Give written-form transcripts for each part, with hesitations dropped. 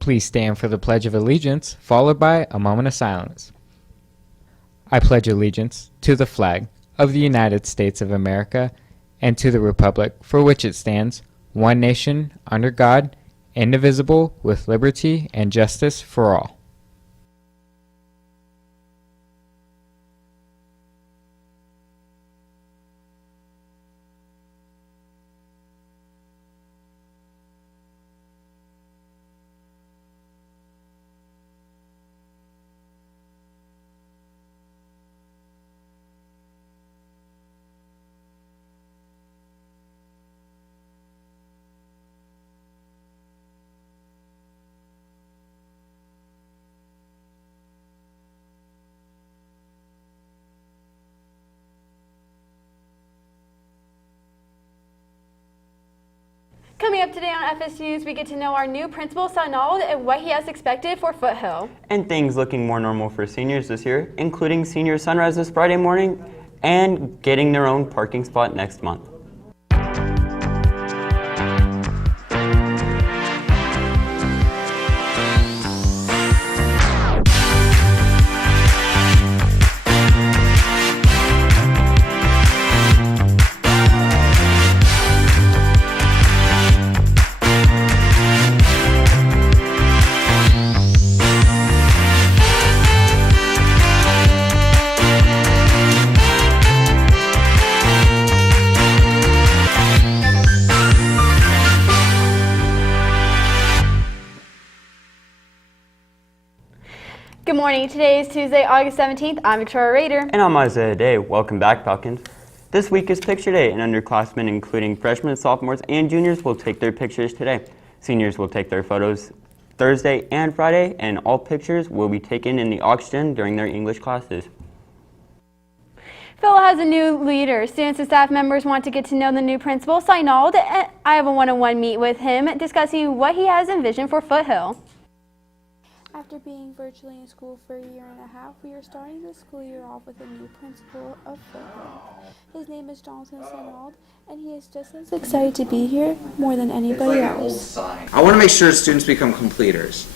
Please stand for the Pledge of Allegiance, followed by a moment of silence. I pledge allegiance to the flag of the United States of America and to the republic for which it stands, one nation, under God, indivisible, with liberty and justice for all. Coming up today on FS News, we get to know our new principal, Sanald, and what he has expected for Foothill. And things looking more normal for seniors this year, including senior sunrise this Friday morning and getting their own parking spot next month. Good morning. Today is Tuesday, August 17th. I'm Victoria Rader. And I'm Isaiah Day. Welcome back, Falcons. This week is Picture Day, and underclassmen, including freshmen, sophomores, and juniors, will take their pictures today. Seniors will take their photos Thursday and Friday, and all pictures will be taken in the Oxygen during their English classes. Foothill has a new leader. Students and staff members want to get to know the new principal, Sanald. I have a one-on-one meet with him discussing what he has envisioned for Foothill. After being virtually in school for a year and a half, we are starting the school year off with a new principal of Foothill. His name is Jonathan Sanald, and he is just as excited to be here more than anybody else. I want to make sure students become completers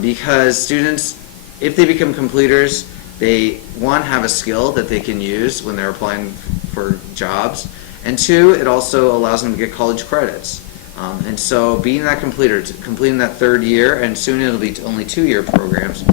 because students, if they become completers, they, one, have a skill that they can use when they're applying for jobs, and two, it also allows them to get college credits. And so being that completer, completing that third year, and soon it'll be only 2-year programs,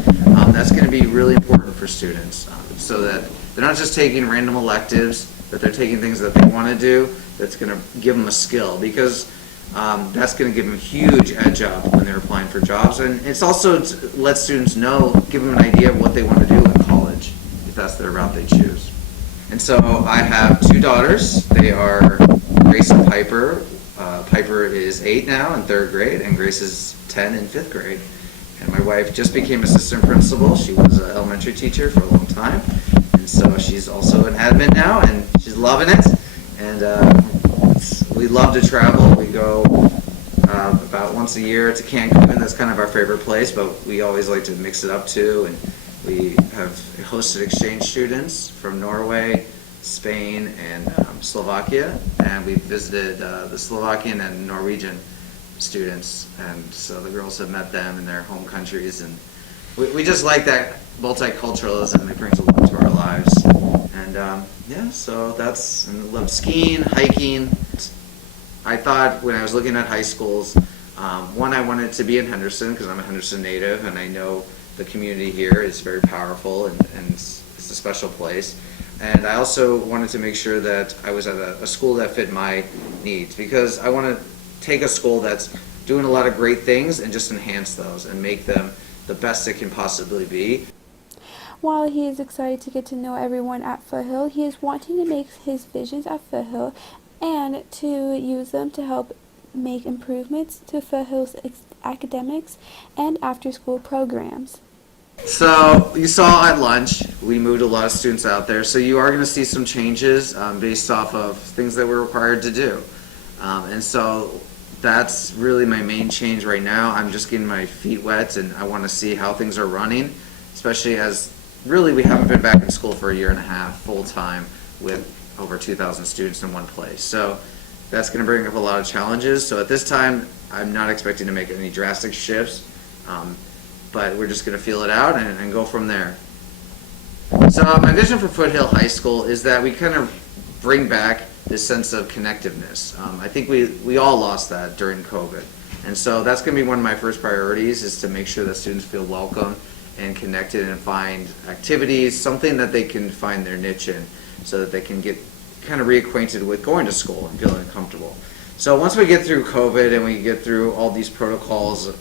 that's going to be really important for students so that they're not just taking random electives, but they're taking things that they want to do that's going to give them a skill, because that's going to give them a huge edge up when they're applying for jobs. And it's also to let students know, give them an idea of what they want to do in college, if that's their route they choose. And so I have 2 daughters. They are Grace and Piper. Piper is 8 now in 3rd grade, and Grace is 10 in 5th grade. And my wife just became assistant principal. She was an elementary teacher for a long time, and so she's also an admin now, and she's loving it. And we love to travel. We go about once a year to Cancun. That's kind of our favorite place, but we always like to mix it up too. And we have hosted exchange students from Norway, Spain, and Slovakia, and we visited the Slovakian and Norwegian students, and so the girls have met them in their home countries, and we just like that multiculturalism. It brings a lot to our lives. And yeah, so that's, and I love skiing, hiking. I thought when I was looking at high schools, one, I wanted to be in Henderson because I'm a Henderson native, and I know the community here is very powerful, and it's a special place. And I also wanted to make sure that I was at a school that fit my needs, because I want to take a school that's doing a lot of great things and just enhance those and make them the best it can possibly be. While he is excited to get to know everyone at Foothill, he is wanting to make his visions at Foothill and to use them to help make improvements to Foothill's academics and after-school programs. So you saw at lunch, we moved a lot of students out there, so you are going to see some changes based off of things that we're required to do. And so that's really my main change right now. I'm just getting my feet wet, and I want to see how things are running, especially as really we haven't been back in school for a year and a half full time with over 2,000 students in one place. So that's going to bring up a lot of challenges. So at this time, I'm not expecting to make any drastic shifts. But we're just going to feel it out and go from there. So my vision for Foothill High School is that we kind of bring back this sense of connectiveness. I think we all lost that during COVID. And so that's going to be one of my first priorities, is to make sure that students feel welcome and connected and find activities, something that they can find their niche in, so that they can get kind of reacquainted with going to school and feeling comfortable. So once we get through COVID and we get through all these protocols,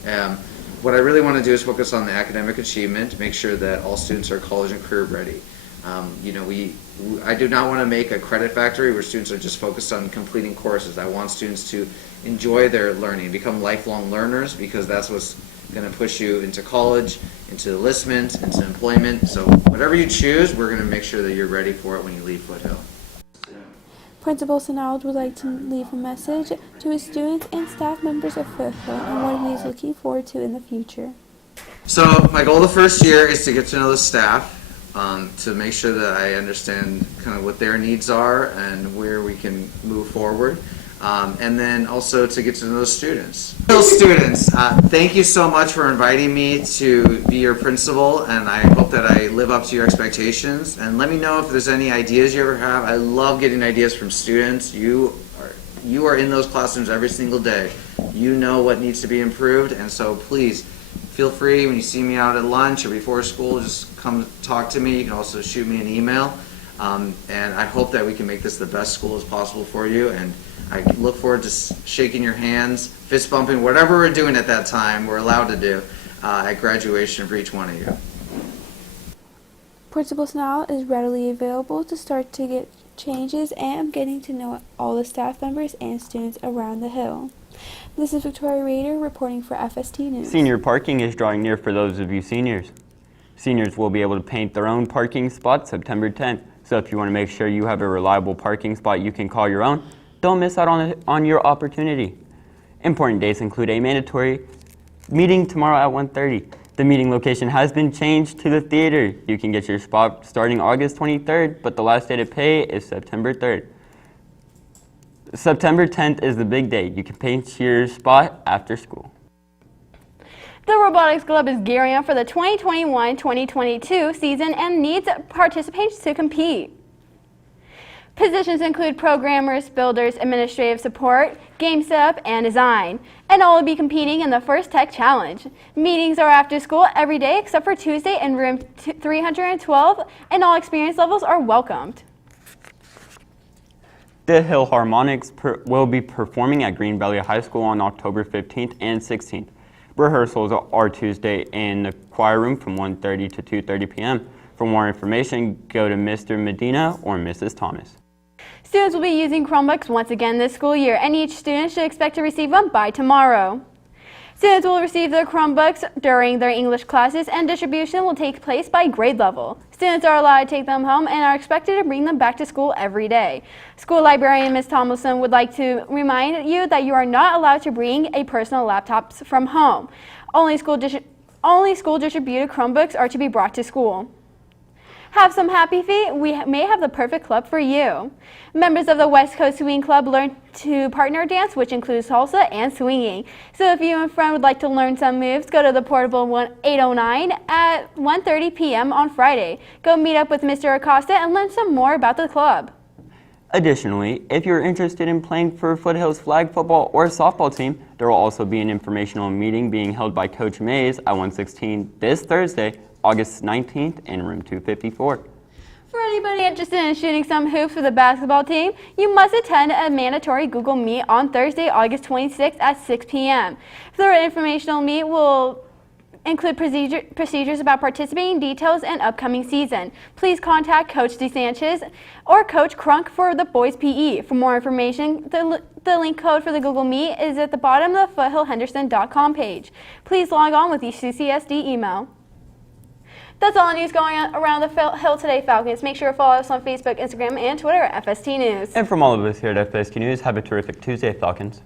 what I really want to do is focus on the academic achievement, make sure that all students are college and career ready. I do not want to make a credit factory where students are just focused on completing courses. I want students to enjoy their learning, become lifelong learners, because that's what's going to push you into college, into enlistment, into employment. So whatever you choose, we're going to make sure that you're ready for it when you leave Foothill. Principal Sinald would like to leave a message to his students and staff members of Foothill and what he is looking forward to in the future. So my goal the first year is to get to know the staff, to make sure that I understand kind of what their needs are and where we can move forward. And then also to get to know the students. Students, thank you so much for inviting me to be your principal, and I hope that I live up to your expectations. And let me know if there's any ideas you ever have. I love getting ideas from students. You are in those classrooms every single day. You know what needs to be improved, and so please feel free when you see me out at lunch or before school, just come talk to me. You can also shoot me an email. And I hope that we can make this the best school as possible for you. And I look forward to shaking your hands, fist bumping, whatever we're doing at that time, we're allowed to do at graduation for each one of you. Principal Snell is readily available to start to get changes and getting to know all the staff members and students around the Hill. This is Victoria Rader reporting for FST News. Senior parking is drawing near for those of you seniors. Seniors will be able to paint their own parking spot September 10th. So if you want to make sure you have a reliable parking spot you can call your own, don't miss out on your opportunity. Important dates include a mandatory meeting tomorrow at 1:30. The meeting location has been changed to the theater. You can get your spot starting August 23rd, but the last day to pay is September 3rd. September 10th is the big day. You can paint your spot after school. The Robotics Club is gearing up for the 2021-2022 season and needs participants to compete. Positions include programmers, builders, administrative support, game setup, and design. And all will be competing in the First Tech Challenge. Meetings are after school every day except for Tuesday in room 312, and all experience levels are welcomed. The Hill Harmonics will be performing at Green Valley High School on October 15th and 16th. Rehearsals are Tuesday in the choir room from 1:30 to 2:30 p.m. For more information, go to Mr. Medina or Mrs. Thomas. Students will be using Chromebooks once again this school year, and each student should expect to receive one by tomorrow. Students will receive their Chromebooks during their English classes, and distribution will take place by grade level. Students are allowed to take them home and are expected to bring them back to school every day. School librarian Ms. Tomlinson would like to remind you that you are not allowed to bring a personal laptop from home. Only school distributed Chromebooks are to be brought to school. Have some happy feet? We may have the perfect club for you. Members of the West Coast Swing Club learn to partner dance, which includes salsa and swinging. So if you and a friend would like to learn some moves, go to the Portable 809 at 1:30 p.m. on Friday. Go meet up with Mr. Acosta and learn some more about the club. Additionally, if you're interested in playing for Foothill's flag football or softball team, there will also be an informational meeting being held by Coach Mays at 116 this Thursday, August 19th in room 254. For anybody interested in shooting some hoops for the basketball team, you must attend a mandatory Google Meet on Thursday, August 26th at 6 p.m. The informational meet will include procedures about participating, details, and upcoming season. Please contact Coach DeSanchez or Coach Crunk for the boys PE. For more information, the link code for the Google Meet is at the bottom of the foothillhenderson.com page. Please log on with the CCSD email. That's all the news going on around the Hill today, Falcons. Make sure to follow us on Facebook, Instagram, and Twitter at FST News. And from all of us here at FST News, have a terrific Tuesday, Falcons.